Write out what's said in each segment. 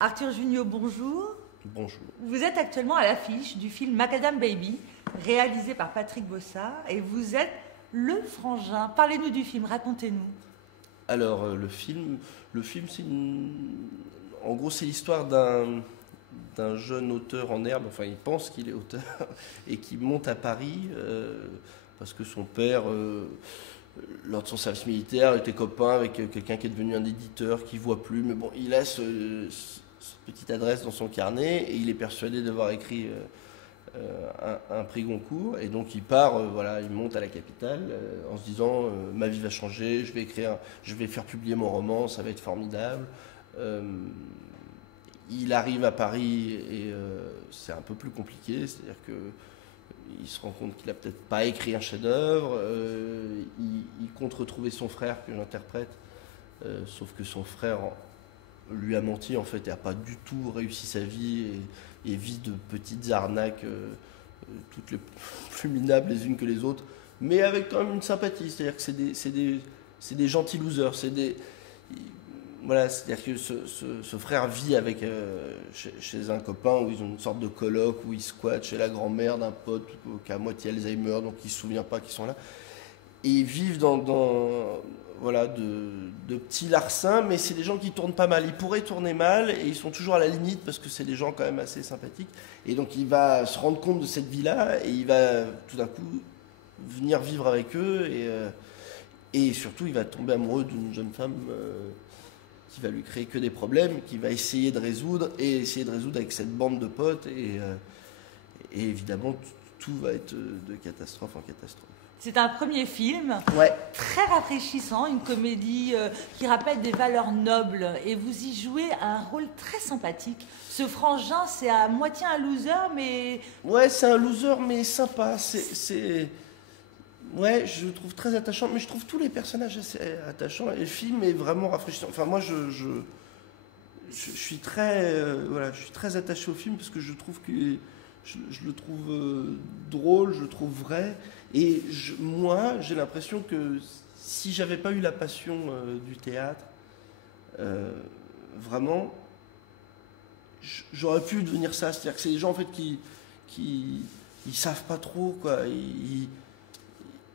Arthur Junio, bonjour. Bonjour. Vous êtes actuellement à l'affiche du film Macadam Baby, réalisé par Patrick Bossard, et vous êtes le frangin. Parlez-nous du film, racontez-nous. Alors, le film, en gros, c'est l'histoire d'un jeune auteur en herbe. Enfin, il pense qu'il est auteur et qui monte à Paris parce que son père, lors de son service militaire, était copain avec quelqu'un qui est devenu un éditeur qui voit plus. Mais bon, il a cette petite adresse dans son carnet et il est persuadé d'avoir écrit un prix Goncourt, et donc il part, voilà, il monte à la capitale en se disant ma vie va changer, je vais faire publier mon roman, ça va être formidable. Il arrive à Paris et c'est un peu plus compliqué, c'est-à-dire que il se rend compte qu'il a peut-être pas écrit un chef-d'œuvre. Il compte retrouver son frère que j'interprète, sauf que son frère lui a menti en fait et a pas du tout réussi sa vie et vit de petites arnaques, toutes les plus minables les unes que les autres, mais avec quand même une sympathie. C'est-à-dire que c'est des gentils losers. Voilà, c'est-à-dire que ce frère vit avec, chez un copain où ils ont une sorte de coloc, où ils squattent chez la grand-mère d'un pote qui a à moitié Alzheimer, donc il ne se souvient pas qu'ils sont là. Et ils vivent voilà, de petits larcins, mais c'est des gens qui tournent pas mal. Ils pourraient tourner mal et ils sont toujours à la limite parce que c'est des gens quand même assez sympathiques. Et donc il va se rendre compte de cette vie-là et il va tout d'un coup venir vivre avec eux et surtout il va tomber amoureux d'une jeune femme qui va lui créer que des problèmes, qui va essayer de résoudre avec cette bande de potes et évidemment tout va être de catastrophe en catastrophe. C'est un premier film, Ouais. très rafraîchissant, une comédie qui rappelle des valeurs nobles, et vous y jouez un rôle très sympathique. Ce frangin, c'est à moitié un loser, mais... Ouais, c'est un loser, mais sympa. Ouais, je le trouve très attachant, mais je trouve tous les personnages assez attachants. Et le film est vraiment rafraîchissant. Enfin, moi, je suis très, voilà, je suis très attaché au film parce que je trouve que je le trouve drôle, je le trouve vrai. Et moi, j'ai l'impression que si j'avais pas eu la passion du théâtre, vraiment, j'aurais pu devenir ça. C'est-à-dire que c'est des gens en fait qui ils savent pas trop quoi.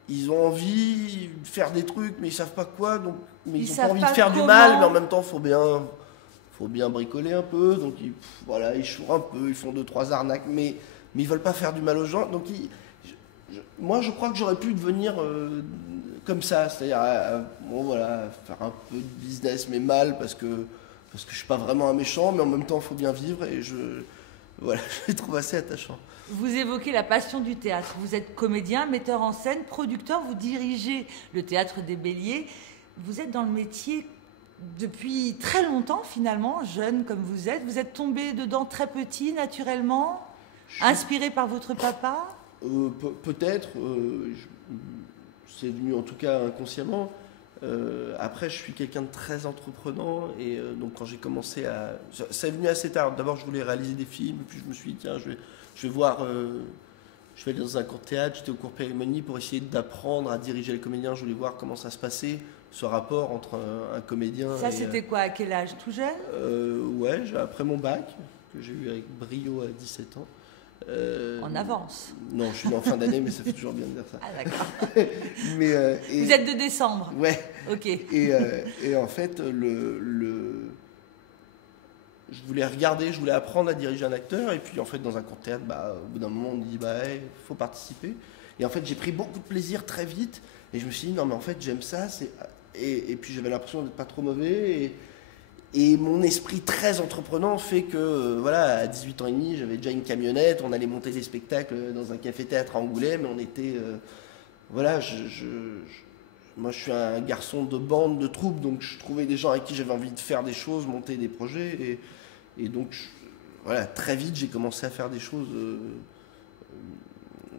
Ils ont envie de faire des trucs, mais ils savent pas quoi. Donc, mais ils ont pas envie de faire du mal, mais en même temps, faut bien bricoler un peu. Donc voilà, ils chourent un peu, ils font 2-3 arnaques, mais ils veulent pas faire du mal aux gens. Donc moi, je crois que j'aurais pu devenir comme ça, c'est-à-dire bon voilà, faire un peu de business, mais mal parce que je suis pas vraiment un méchant, mais en même temps, il faut bien vivre et voilà, je les trouve assez attachants. Vous évoquez la passion du théâtre. Vous êtes comédien, metteur en scène, producteur, vous dirigez le Théâtre des Béliers. Vous êtes dans le métier depuis très longtemps finalement, jeune comme vous êtes. Vous êtes tombé dedans très petit, naturellement, inspiré par votre papa? Peut-être, c'est venu en tout cas inconsciemment. Après, je suis quelqu'un de très entreprenant et donc quand j'ai commencé à... Ça est venu assez tard. D'abord, je voulais réaliser des films, puis je me suis dit, tiens, je vais voir... je vais aller dans un cours de théâtre, j'étais au cours Périmonie pour essayer d'apprendre à diriger les comédiens. Je voulais voir comment ça se passait, ce rapport entre un comédien Ça, c'était quoi? À quel âge? Tout jeune? Ouais, après mon bac, que j'ai eu avec brio à 17 ans. En avance. Non, je suis né en fin d'année, mais ça fait toujours bien de dire ça. Ah d'accord. Vous êtes de décembre? Ouais. Ok. Et en fait, je voulais regarder, je voulais apprendre à diriger un acteur, et puis en fait, dans un cours de théâtre, au bout d'un moment, on me dit, hey, faut participer. Et en fait, j'ai pris beaucoup de plaisir très vite, et je me suis dit, non, mais en fait, j'aime ça, et puis j'avais l'impression d'être pas trop mauvais, et mon esprit très entreprenant fait que, voilà, à 18 ans et demi, j'avais déjà une camionnette, on allait monter des spectacles dans un café-théâtre à Angoulême, on était... voilà, moi je suis un garçon de bande, de troupe, donc je trouvais des gens avec qui j'avais envie de faire des choses, monter des projets, et donc, voilà, très vite, j'ai commencé à faire des choses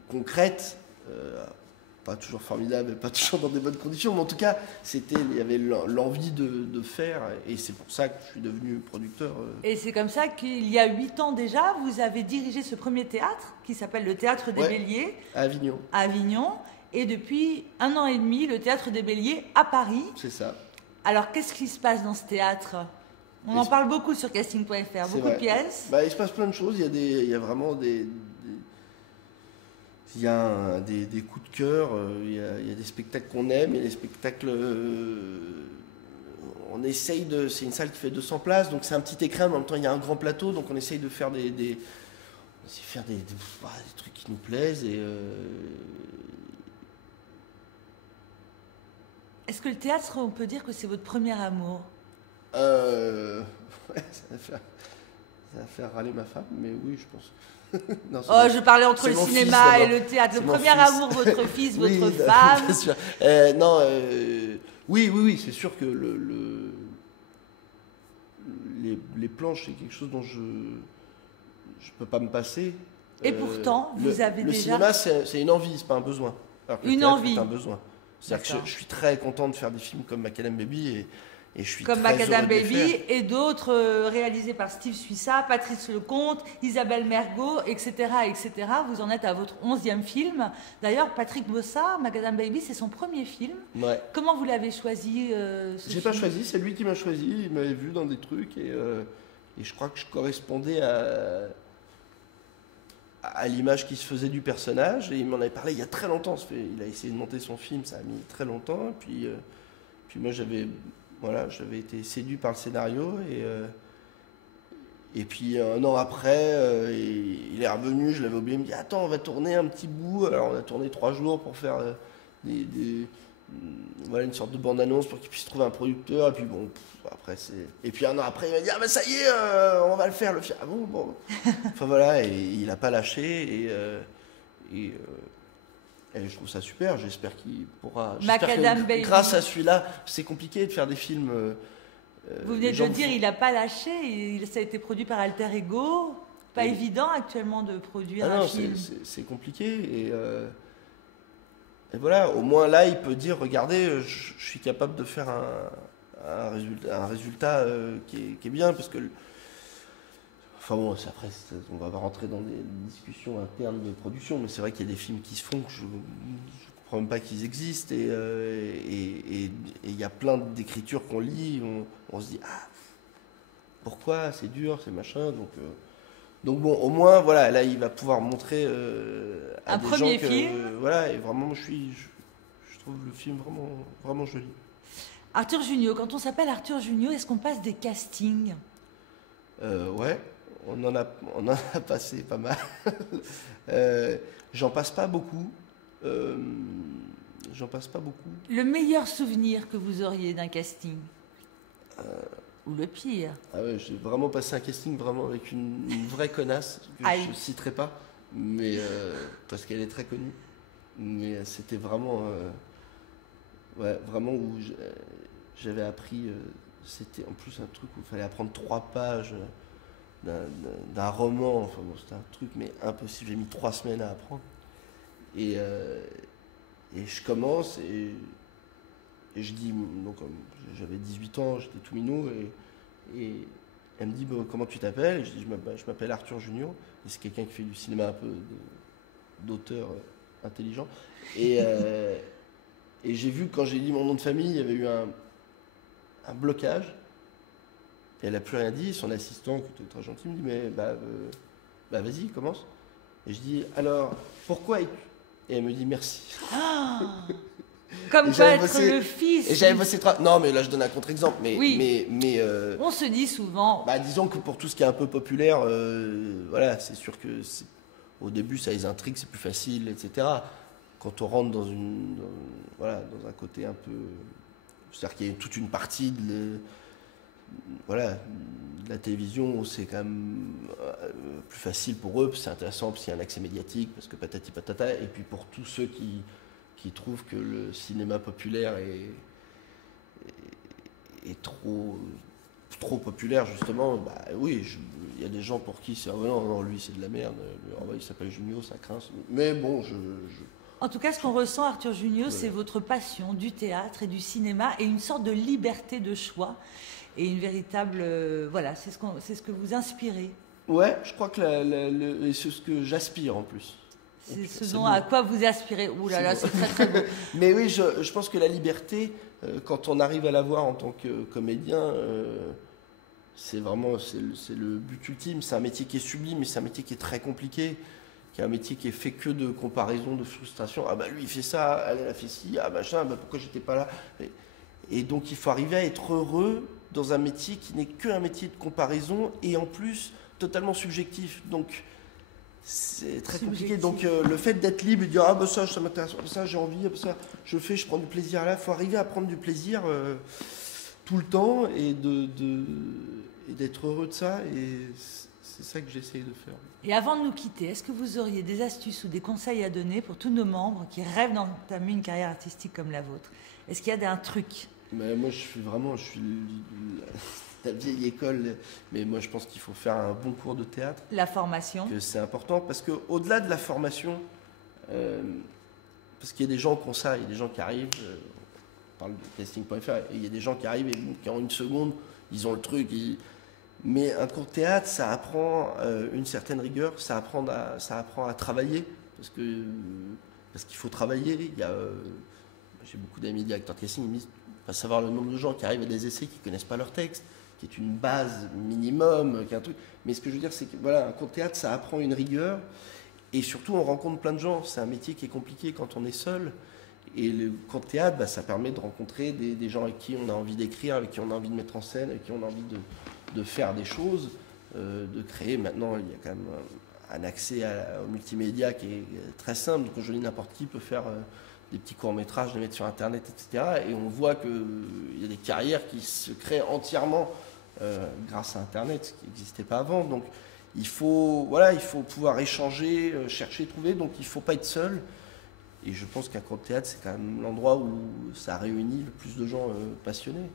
concrètes, pas toujours formidables, pas toujours dans des bonnes conditions, mais en tout cas, il y avait l'envie de faire, et c'est pour ça que je suis devenu producteur. Et c'est comme ça qu'il y a 8 ans déjà, vous avez dirigé ce premier théâtre, qui s'appelle le Théâtre des Béliers. À Avignon. À Avignon. Et depuis 1 an et demi, le Théâtre des Béliers à Paris. C'est ça. Alors, qu'est-ce qui se passe dans ce théâtre? On en parle beaucoup sur casting.fr, beaucoup de pièces. Bah, il se passe plein de choses, il y a vraiment des coups de cœur, il y a des spectacles qu'on aime, et des spectacles... on essaye de... C'est une salle qui fait 200 places, donc c'est un petit écran, mais en même temps il y a un grand plateau, donc on essaye de faire des trucs qui nous plaisent. Est-ce que le théâtre, on peut dire que c'est votre premier amour? Ouais, ça va faire râler ma femme, mais oui, je pense. Non, je parlais entre le cinéma et le théâtre. Le premier amour, votre fils, oui, votre femme. Bien sûr. Oui, c'est sûr que les planches, c'est quelque chose dont je peux pas me passer. Et pourtant, vous avez le déjà... Le cinéma, c'est une envie, c'est pas un besoin. Alors que une envie. C'est un besoin. C'est-à-dire que je suis très content de faire des films comme Macadam Baby et je suis comme très Macadam heureux de les Baby faire. et d'autres réalisés par Steve Suissa, Patrice Lecomte, Isabelle Mergo, etc., etc. Vous en êtes à votre 11e film. D'ailleurs, Patrick Bossard, Macadam Baby, c'est son premier film. Ouais. Comment vous l'avez choisi J'ai pas choisi, c'est lui qui m'a choisi. Il m'avait vu dans des trucs et je crois que je correspondais à l'image qui se faisait du personnage, et il m'en avait parlé il y a très longtemps. Il a essayé de monter son film, ça a mis très longtemps. Puis moi j'avais été séduit par le scénario, et puis un an après, il est revenu, je l'avais oublié, il me dit attends, on va tourner un petit bout. Alors on a tourné 3 jours pour faire une sorte de bande-annonce pour qu'il puisse trouver un producteur, et puis bon, après et puis un an après il m'a dit ah ben ça y est, on va le faire, le film. Ah bon. Enfin voilà, et il a pas lâché, et je trouve ça super. J'espère qu'il pourra. Macadam Baby. Grâce à celui-là, c'est compliqué de faire des films. Vous venez de le dire, il n'a pas lâché. Ça a été produit par Alter Ego. Pas évident actuellement de produire un film. C'est compliqué, et voilà, au moins là, il peut dire regardez, je suis capable de faire un résultat qui est bien, parce que. Enfin bon, après, on va rentrer dans des discussions internes de production, mais c'est vrai qu'il y a des films qui se font que je ne comprends même pas qu'ils existent, et il y a plein d'écritures qu'on lit, on se dit ah, pourquoi, c'est dur, c'est machin, donc bon, au moins, voilà, là, il va pouvoir montrer à un des premier gens que, film. Voilà, et vraiment, je trouve le film vraiment, vraiment joli. Arthur Jugnot, quand on s'appelle Arthur Jugnot, est-ce qu'on passe des castings? Ouais, on en a passé pas mal. J'en passe pas beaucoup. Le meilleur souvenir que vous auriez d'un casting? Ou le pire? Ah ouais, j'ai vraiment passé un casting vraiment avec une vraie connasse que je ne citerai pas, mais parce qu'elle est très connue. Mais c'était vraiment, vraiment où j'avais appris. C'était en plus un truc où il fallait apprendre 3 pages d'un roman. Enfin bon, c'était un truc mais impossible. J'ai mis 3 semaines à apprendre. Et je commence et je dis, donc j'avais 18 ans, j'étais tout minot, et elle me dit bon, comment tu t'appelles? Et je dis je m'appelle Arthur Jugnot, et c'est quelqu'un qui fait du cinéma un peu d'auteur intelligent. Et j'ai vu que quand j'ai dit mon nom de famille, il y avait eu un blocage, et elle n'a plus rien dit. Son assistant, qui était très gentil, me dit mais vas-y, commence. Et je dis alors pourquoi es-tu? Et elle me dit merci. Comme quoi être le fils. Et j'avais bossé Non, mais là je donne un contre-exemple. Oui. Mais on se dit souvent. Disons que pour tout ce qui est un peu populaire, voilà, c'est sûr que au début ça les intrigue, c'est plus facile, etc. Quand on rentre dans un côté un peu, c'est-à-dire qu'il y a toute une partie de la télévision où c'est quand même plus facile pour eux, c'est intéressant parce qu'il y a un accès médiatique, parce que patati patata, et puis pour tous ceux qui trouvent que le cinéma populaire est trop populaire, justement, oui, il y a des gens pour qui c'est non, lui c'est de la merde, il s'appelle Jugnot, ça craint. Mais bon, En tout cas, ce qu'on ressent, Arthur Jugnot, c'est votre passion du théâtre et du cinéma, et une sorte de liberté de choix, et une véritable... voilà, c'est ce que vous inspirez. Ouais, je crois que c'est ce que j'aspire en plus. C'est ce à quoi vous aspirez. Ouh là là, c'est très très beau. Mais oui, je pense que la liberté, quand on arrive à l'avoir en tant que comédien, c'est vraiment c'est le but ultime. C'est un métier qui est sublime, mais c'est un métier qui est très compliqué, qui est un métier qui est fait que de comparaison, de frustration. Ah bah lui il fait ça, elle a fait ci, ah machin, bah pourquoi j'étais pas là. Et donc il faut arriver à être heureux dans un métier qui n'est qu'un métier de comparaison et en plus totalement subjectif. Donc c'est très compliqué. Donc le fait d'être libre et de dire ah bah ça m'intéresse, ça j'ai envie, ça je fais, je prends du plaisir là. Il faut arriver à prendre du plaisir tout le temps et d'être heureux de ça. Et c'est ça que j'essaye de faire. Et avant de nous quitter, est-ce que vous auriez des astuces ou des conseils à donner pour tous nos membres qui rêvent d'entamer une carrière artistique comme la vôtre? Est-ce qu'il y a un truc? Mais moi, je suis la vieille école, mais moi, je pense qu'il faut faire un bon cours de théâtre. La formation. Que c'est important, parce qu'au-delà de la formation, parce qu'il y a des gens qui ont ça, il y a des gens qui arrivent, on parle de casting.fr, et il y a des gens qui arrivent et qui en une seconde, ils ont le truc. Mais un cours de théâtre, ça apprend une certaine rigueur, ça apprend à travailler, parce qu'il faut travailler. J'ai beaucoup d'amis directeurs de casting, ils me disent, pas savoir le nombre de gens qui arrivent à des essais qui ne connaissent pas leur texte, qui est une base minimum, qui est un truc. Mais ce que je veux dire, c'est que voilà, un cours de théâtre, ça apprend une rigueur, et surtout, on rencontre plein de gens. C'est un métier qui est compliqué quand on est seul. Et le cours de théâtre, ça permet de rencontrer des gens avec qui on a envie d'écrire, avec qui on a envie de mettre en scène, avec qui on a envie de faire des choses, de créer. Maintenant, il y a quand même un accès au multimédia qui est très simple. Donc aujourd'hui, n'importe qui peut faire des petits courts-métrages, les mettre sur Internet, etc. Et on voit qu'il y a des carrières qui se créent entièrement grâce à Internet, ce qui n'existait pas avant. Donc il faut pouvoir échanger, chercher, trouver. Donc il ne faut pas être seul. Et je pense qu'un cours de théâtre, c'est quand même l'endroit où ça réunit le plus de gens passionnés.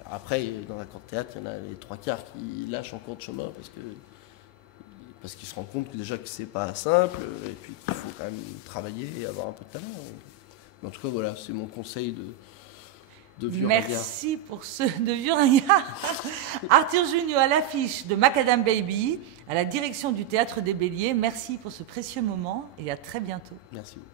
Alors après, dans un cours de théâtre, il y en a les 3/4 qui lâchent en cours de chemin parce qu'ils se rendent compte que déjà que c'est pas simple et puis qu'il faut quand même travailler et avoir un peu de talent. Mais en tout cas, voilà, c'est mon conseil de vieux ringard. Merci pour ce de vieux ringard. Arthur Junio à l'affiche de Macadam Baby, à la direction du Théâtre des Béliers. Merci pour ce précieux moment et à très bientôt. Merci beaucoup.